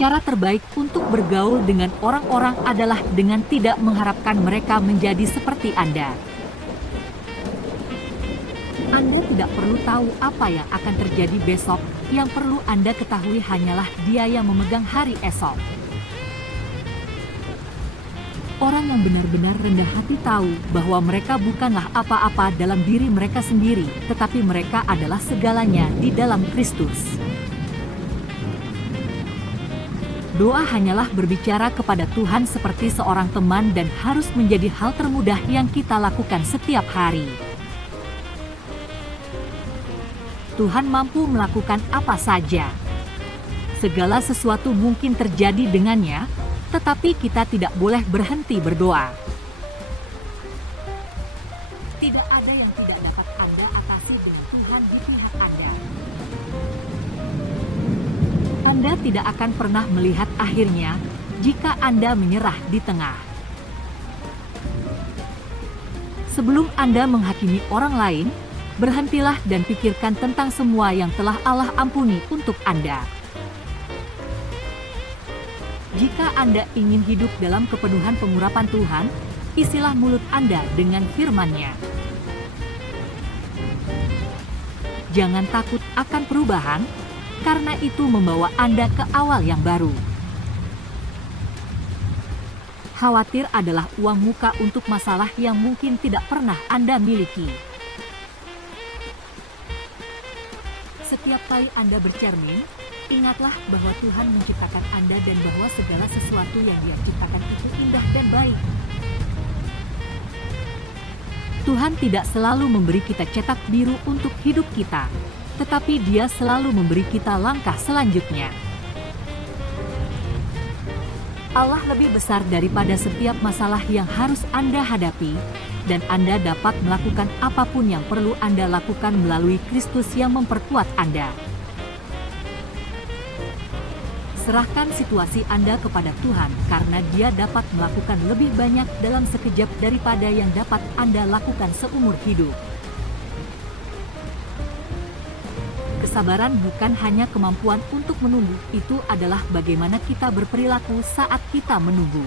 Cara terbaik untuk bergaul dengan orang-orang adalah dengan tidak mengharapkan mereka menjadi seperti Anda. Anda tidak perlu tahu apa yang akan terjadi besok, yang perlu Anda ketahui hanyalah Dia yang memegang hari esok. Orang yang benar-benar rendah hati tahu bahwa mereka bukanlah apa-apa dalam diri mereka sendiri, tetapi mereka adalah segalanya di dalam Kristus. Doa hanyalah berbicara kepada Tuhan seperti seorang teman dan harus menjadi hal termudah yang kita lakukan setiap hari. Tuhan mampu melakukan apa saja. Segala sesuatu mungkin terjadi dengannya, tetapi kita tidak boleh berhenti berdoa. Tidak ada yang tidak dapat Anda atasi dengan Tuhan di pihak Anda. Anda tidak akan pernah melihat akhirnya jika Anda menyerah di tengah. Sebelum Anda menghakimi orang lain, berhentilah dan pikirkan tentang semua yang telah Allah ampuni untuk Anda. Jika Anda ingin hidup dalam kepenuhan pengurapan Tuhan, isilah mulut Anda dengan firman-Nya. Jangan takut akan perubahan, karena itu membawa Anda ke awal yang baru. Khawatir adalah uang muka untuk masalah yang mungkin tidak pernah Anda miliki. Setiap kali Anda bercermin, ingatlah bahwa Tuhan menciptakan Anda dan bahwa segala sesuatu yang Dia ciptakan itu indah dan baik. Tuhan tidak selalu memberi kita cetak biru untuk hidup kita, tetapi Dia selalu memberi kita langkah selanjutnya. Allah lebih besar daripada setiap masalah yang harus Anda hadapi, dan Anda dapat melakukan apapun yang perlu Anda lakukan melalui Kristus yang memperkuat Anda. Serahkan situasi Anda kepada Tuhan karena Dia dapat melakukan lebih banyak dalam sekejap daripada yang dapat Anda lakukan seumur hidup. Kesabaran bukan hanya kemampuan untuk menunggu, itu adalah bagaimana kita berperilaku saat kita menunggu.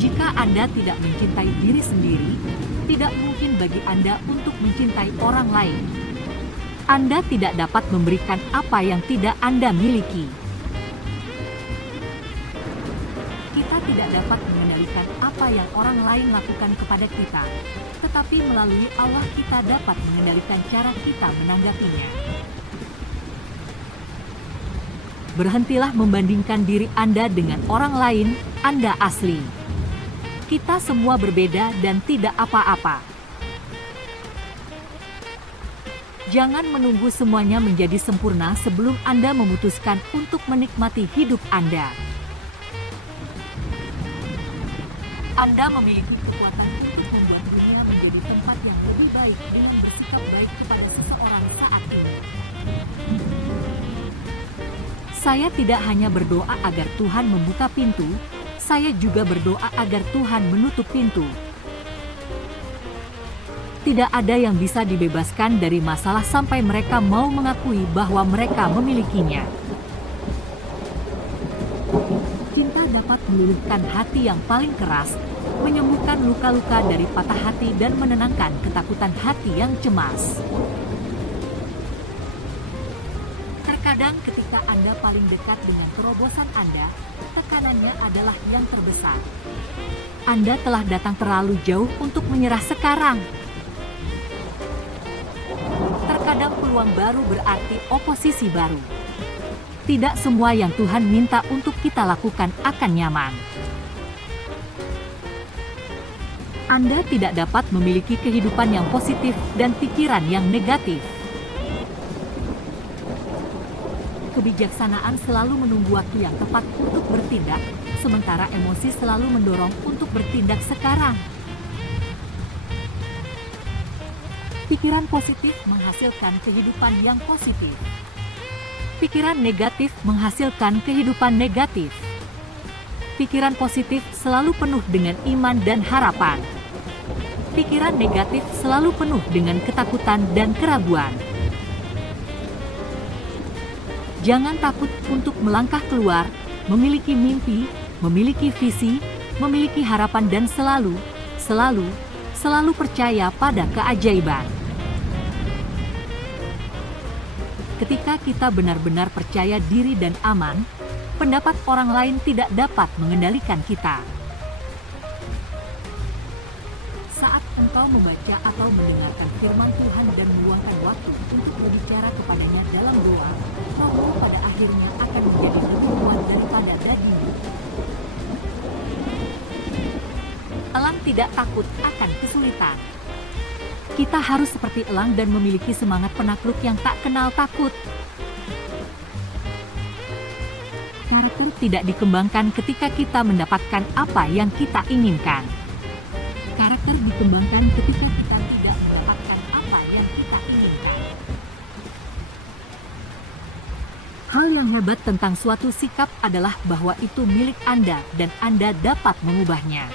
Jika Anda tidak mencintai diri sendiri, tidak mungkin bagi Anda untuk mencintai orang lain. Anda tidak dapat memberikan apa yang tidak Anda miliki. Kita tidak dapat mengendalikan apa yang orang lain lakukan kepada kita, tetapi melalui Allah kita dapat mengendalikan cara kita menanggapinya. Berhentilah membandingkan diri Anda dengan orang lain, Anda asli. Kita semua berbeda dan tidak apa-apa. Jangan menunggu semuanya menjadi sempurna sebelum Anda memutuskan untuk menikmati hidup Anda. Anda memiliki kekuatan untuk membuat dunia menjadi tempat yang lebih baik dengan bersikap baik kepada seseorang saat ini. Saya tidak hanya berdoa agar Tuhan membuka pintu, saya juga berdoa agar Tuhan menutup pintu. Tidak ada yang bisa dibebaskan dari masalah sampai mereka mau mengakui bahwa mereka memilikinya. Cinta dapat meluluhkan hati yang paling keras, menyembuhkan luka-luka dari patah hati dan menenangkan ketakutan hati yang cemas. Terkadang ketika Anda paling dekat dengan terobosan Anda, tekanannya adalah yang terbesar. Anda telah datang terlalu jauh untuk menyerah sekarang. Terkadang peluang baru berarti oposisi baru. Tidak semua yang Tuhan minta untuk kita lakukan akan nyaman. Anda tidak dapat memiliki kehidupan yang positif dan pikiran yang negatif. Kebijaksanaan selalu menunggu waktu yang tepat untuk bertindak, sementara emosi selalu mendorong untuk bertindak sekarang. Pikiran positif menghasilkan kehidupan yang positif. Pikiran negatif menghasilkan kehidupan negatif. Pikiran positif selalu penuh dengan iman dan harapan. Pikiran negatif selalu penuh dengan ketakutan dan keraguan. Jangan takut untuk melangkah keluar, memiliki mimpi, memiliki visi, memiliki harapan dan selalu percaya pada keajaiban. Ketika kita benar-benar percaya diri dan aman, pendapat orang lain tidak dapat mengendalikan kita. Saat engkau membaca atau mendengarkan firman Tuhan dan meluangkan waktu untuk berbicara kepadanya dalam doa, rohmu pada akhirnya akan menjadi lebih kuat daripada dagingmu. Elang tidak takut akan kesulitan. Kita harus seperti elang dan memiliki semangat penakluk yang tak kenal takut. Karakter tidak dikembangkan ketika kita mendapatkan apa yang kita inginkan. Karakter dikembangkan ketika kita tidak mendapatkan apa yang kita inginkan. Hal yang hebat tentang suatu sikap adalah bahwa itu milik Anda dan Anda dapat mengubahnya.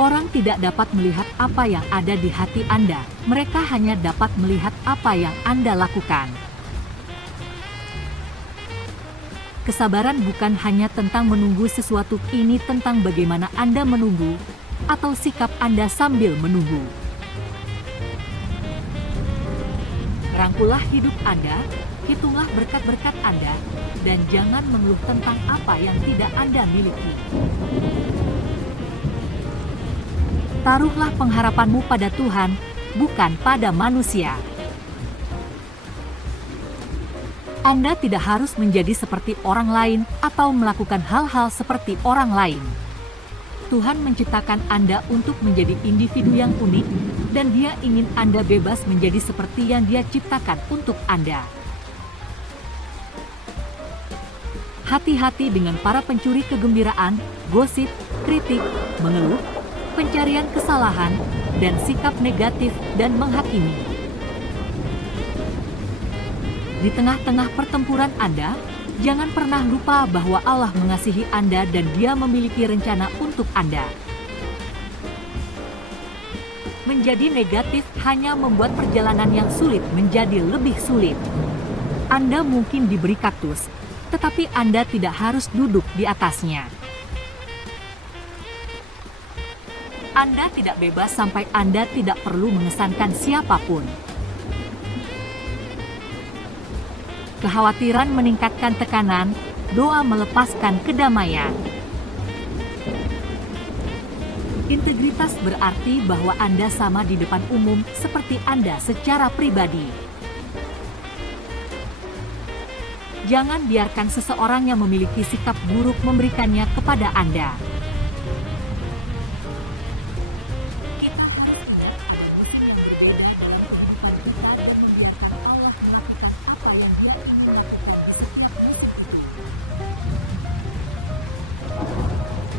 Orang tidak dapat melihat apa yang ada di hati Anda, mereka hanya dapat melihat apa yang Anda lakukan. Kesabaran bukan hanya tentang menunggu sesuatu, ini tentang bagaimana Anda menunggu, atau sikap Anda sambil menunggu. Rangkullah hidup Anda, hitunglah berkat-berkat Anda, dan jangan mengeluh tentang apa yang tidak Anda miliki. Taruhlah pengharapanmu pada Tuhan, bukan pada manusia. Anda tidak harus menjadi seperti orang lain atau melakukan hal-hal seperti orang lain. Tuhan menciptakan Anda untuk menjadi individu yang unik, dan Dia ingin Anda bebas menjadi seperti yang Dia ciptakan untuk Anda. Hati-hati dengan para pencuri kegembiraan, gosip, kritik, mengeluh, pencarian kesalahan, dan sikap negatif dan menghakimi. Di tengah-tengah pertempuran Anda, jangan pernah lupa bahwa Allah mengasihi Anda dan Dia memiliki rencana untuk Anda. Menjadi negatif hanya membuat perjalanan yang sulit menjadi lebih sulit. Anda mungkin diberi kaktus, tetapi Anda tidak harus duduk di atasnya. Anda tidak bebas sampai Anda tidak perlu mengesankan siapapun. Kekhawatiran meningkatkan tekanan, doa melepaskan kedamaian. Integritas berarti bahwa Anda sama di depan umum seperti Anda secara pribadi. Jangan biarkan seseorang yang memiliki sikap buruk memberikannya kepada Anda.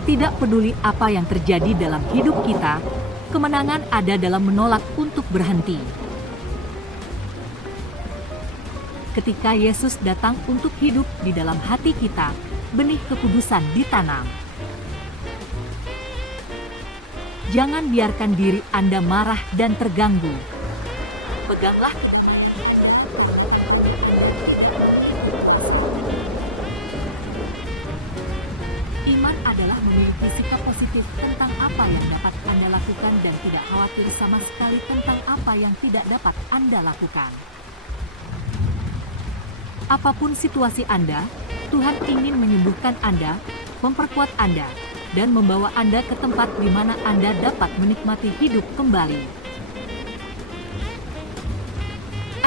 Tidak peduli apa yang terjadi dalam hidup kita, kemenangan ada dalam menolak untuk berhenti. Ketika Yesus datang untuk hidup di dalam hati kita, benih kekudusan ditanam. Jangan biarkan diri Anda marah dan terganggu. Peganglah iman adalah memiliki sikap positif tentang apa yang dapat Anda lakukan dan tidak khawatir sama sekali tentang apa yang tidak dapat Anda lakukan. Apapun situasi Anda, Tuhan ingin menyembuhkan Anda, memperkuat Anda, dan membawa Anda ke tempat di mana Anda dapat menikmati hidup kembali.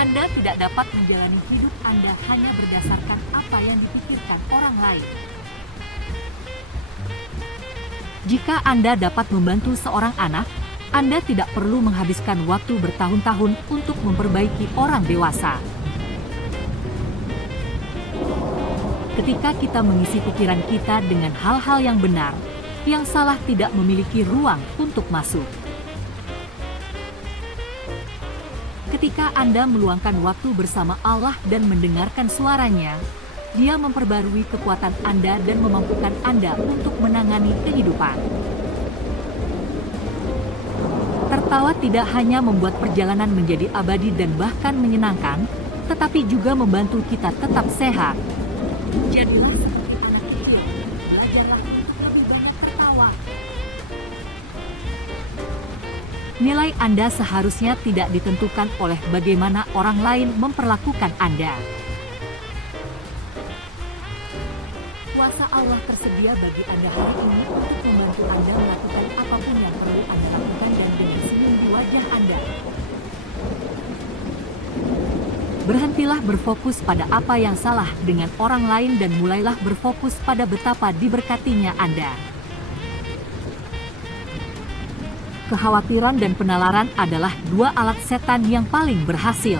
Anda tidak dapat menjalani hidup Anda hanya berdasarkan apa yang dipikirkan orang lain. Jika Anda dapat membantu seorang anak, Anda tidak perlu menghabiskan waktu bertahun-tahun untuk memperbaiki orang dewasa. Ketika kita mengisi pikiran kita dengan hal-hal yang benar, yang salah tidak memiliki ruang untuk masuk. Ketika Anda meluangkan waktu bersama Allah dan mendengarkan suaranya, Dia memperbarui kekuatan Anda dan memampukan Anda untuk menangani kehidupan. Tertawa tidak hanya membuat perjalanan menjadi abadi dan bahkan menyenangkan, tetapi juga membantu kita tetap sehat. Jadilah seperti anak kecil, belajarlah untuk lebih banyak tertawa. Nilai Anda seharusnya tidak ditentukan oleh bagaimana orang lain memperlakukan Anda. Kuasa Allah tersedia bagi Anda hari ini untuk membantu Anda melakukan apapun yang perlu Anda lakukan dan dengan senyum di wajah Anda. Berhentilah berfokus pada apa yang salah dengan orang lain dan mulailah berfokus pada betapa diberkatinya Anda. Kekhawatiran dan penalaran adalah dua alat setan yang paling berhasil.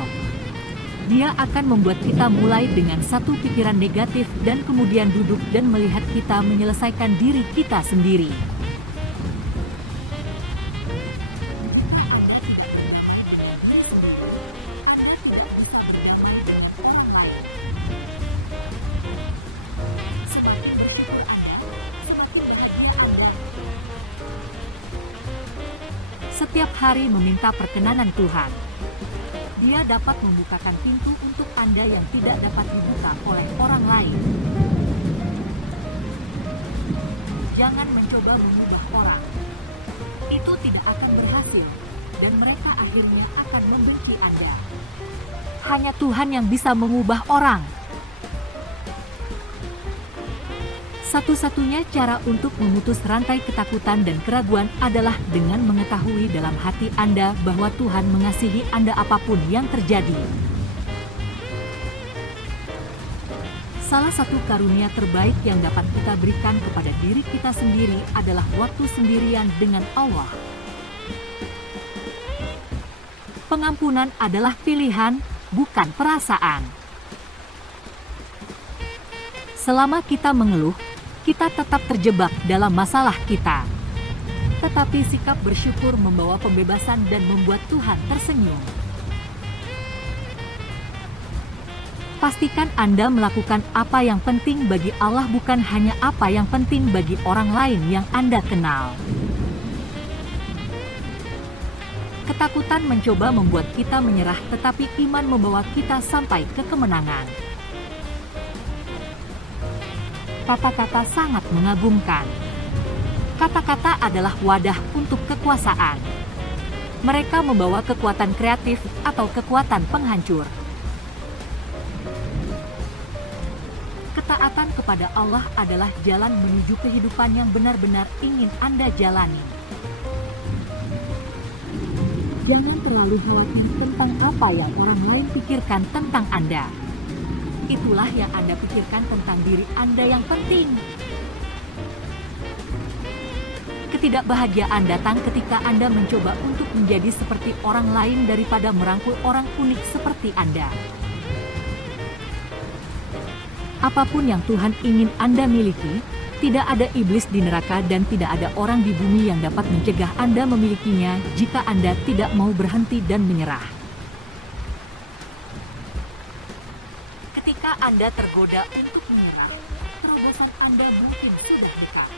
Dia akan membuat kita mulai dengan satu pikiran negatif dan kemudian duduk dan melihat kita menyelesaikan diri kita sendiri. Setiap hari meminta perkenanan Tuhan. Dia dapat membukakan pintu untuk Anda yang tidak dapat dibuka oleh orang lain. Jangan mencoba mengubah orang. Itu tidak akan berhasil, dan mereka akhirnya akan membenci Anda. Hanya Tuhan yang bisa mengubah orang. Satu-satunya cara untuk memutus rantai ketakutan dan keraguan adalah dengan mengetahui dalam hati Anda bahwa Tuhan mengasihi Anda apapun yang terjadi. Salah satu karunia terbaik yang dapat kita berikan kepada diri kita sendiri adalah waktu sendirian dengan Allah. Pengampunan adalah pilihan, bukan perasaan. Selama kita mengeluh, kita tetap terjebak dalam masalah kita. Tetapi sikap bersyukur membawa pembebasan dan membuat Tuhan tersenyum. Pastikan Anda melakukan apa yang penting bagi Allah, bukan hanya apa yang penting bagi orang lain yang Anda kenal. Ketakutan mencoba membuat kita menyerah, tetapi iman membawa kita sampai ke kemenangan. Kata-kata sangat mengagumkan. Kata-kata adalah wadah untuk kekuasaan. Mereka membawa kekuatan kreatif atau kekuatan penghancur. Ketaatan kepada Allah adalah jalan menuju kehidupan yang benar-benar ingin Anda jalani. Jangan terlalu khawatir tentang apa yang orang lain pikirkan tentang Anda. Itulah yang Anda pikirkan tentang diri Anda yang penting. Ketidakbahagiaan datang ketika Anda mencoba untuk menjadi seperti orang lain daripada merangkul orang unik seperti Anda. Apapun yang Tuhan ingin Anda miliki, tidak ada iblis di neraka dan tidak ada orang di bumi yang dapat mencegah Anda memilikinya jika Anda tidak mau berhenti dan menyerah. Ketika Anda tergoda untuk menyerah, terobosan Anda mungkin sudah dekat.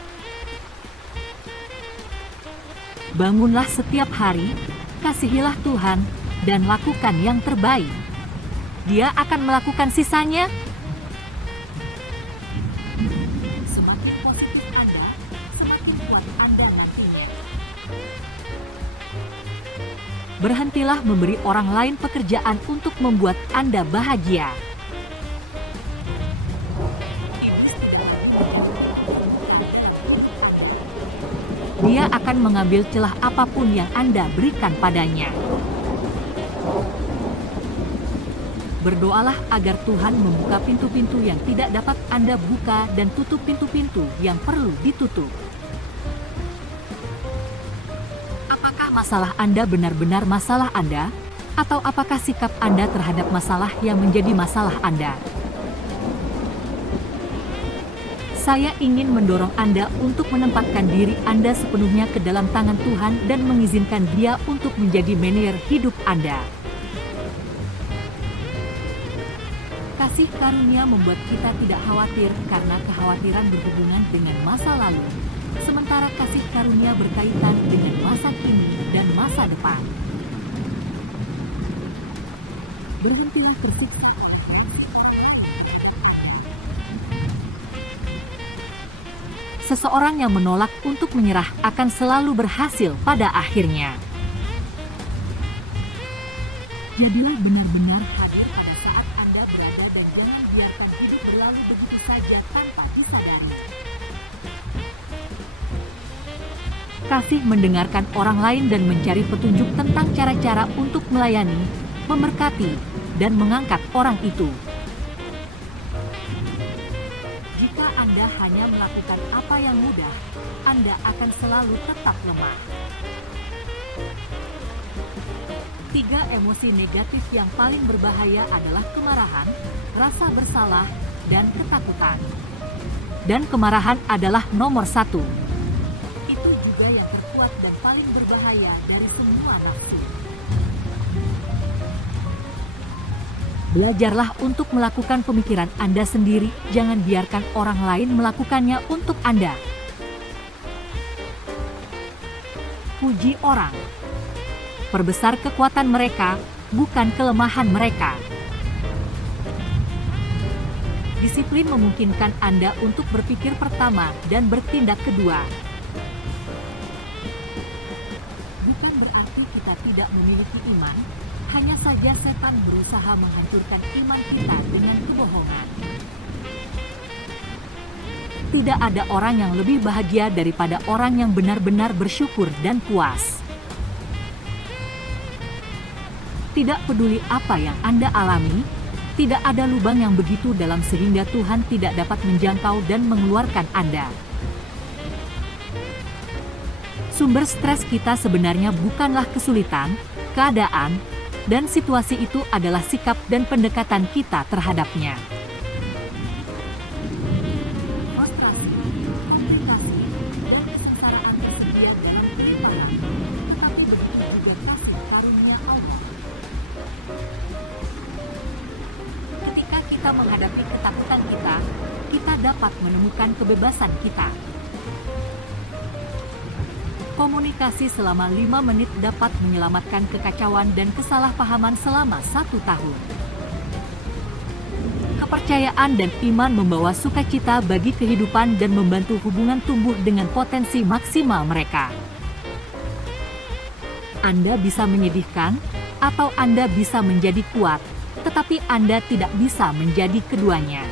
Bangunlah setiap hari, kasihilah Tuhan, dan lakukan yang terbaik. Dia akan melakukan sisanya. Semakin positif Anda, semakin kuat Anda nantinya. Berhentilah memberi orang lain pekerjaan untuk membuat Anda bahagia. Dia akan mengambil celah apapun yang Anda berikan padanya. Berdoalah agar Tuhan membuka pintu-pintu yang tidak dapat Anda buka dan tutup pintu-pintu yang perlu ditutup. Apakah masalah Anda benar-benar masalah Anda? Atau apakah sikap Anda terhadap masalah yang menjadi masalah Anda? Saya ingin mendorong Anda untuk menempatkan diri Anda sepenuhnya ke dalam tangan Tuhan dan mengizinkan Dia untuk menjadi manajer hidup Anda. Kasih karunia membuat kita tidak khawatir karena kekhawatiran berhubungan dengan masa lalu, sementara kasih karunia berkaitan dengan masa kini dan masa depan. Berhenti tersiksa. Seseorang yang menolak untuk menyerah akan selalu berhasil pada akhirnya. Jadilah benar-benar hadir pada saat Anda berada dan jangan biarkan hidup berlalu begitu saja tanpa disadari. Kasih mendengarkan orang lain dan mencari petunjuk tentang cara-cara untuk melayani, memberkati, dan mengangkat orang itu. Jika Anda hanya melakukan apa yang mudah, Anda akan selalu tetap lemah. 3 emosi negatif yang paling berbahaya adalah kemarahan, rasa bersalah, dan ketakutan. Dan kemarahan adalah nomor 1. Itu juga yang terkuat dan paling berbahaya dari semua nafsu. Belajarlah untuk melakukan pemikiran Anda sendiri, jangan biarkan orang lain melakukannya untuk Anda. Puji orang. Perbesar kekuatan mereka, bukan kelemahan mereka. Disiplin memungkinkan Anda untuk berpikir pertama dan bertindak kedua. Bukan berarti kita tidak memiliki iman, hanya saja setan berusaha menghancurkan iman kita dengan kebohongan. Tidak ada orang yang lebih bahagia daripada orang yang benar-benar bersyukur dan puas. Tidak peduli apa yang Anda alami, tidak ada lubang yang begitu dalam sehingga Tuhan tidak dapat menjangkau dan mengeluarkan Anda. Sumber stres kita sebenarnya bukanlah kesulitan, keadaan, dan situasi itu adalah sikap dan pendekatan kita terhadapnya. Ketika menghadapi ketakutan kita dapat menemukan kebebasan kita. Komunikasi selama 5 menit dapat menyelamatkan kekacauan dan kesalahpahaman selama 1 tahun. Kepercayaan dan iman membawa sukacita bagi kehidupan dan membantu hubungan tumbuh dengan potensi maksimal mereka. Anda bisa menyedihkan, atau Anda bisa menjadi kuat, tetapi Anda tidak bisa menjadi keduanya.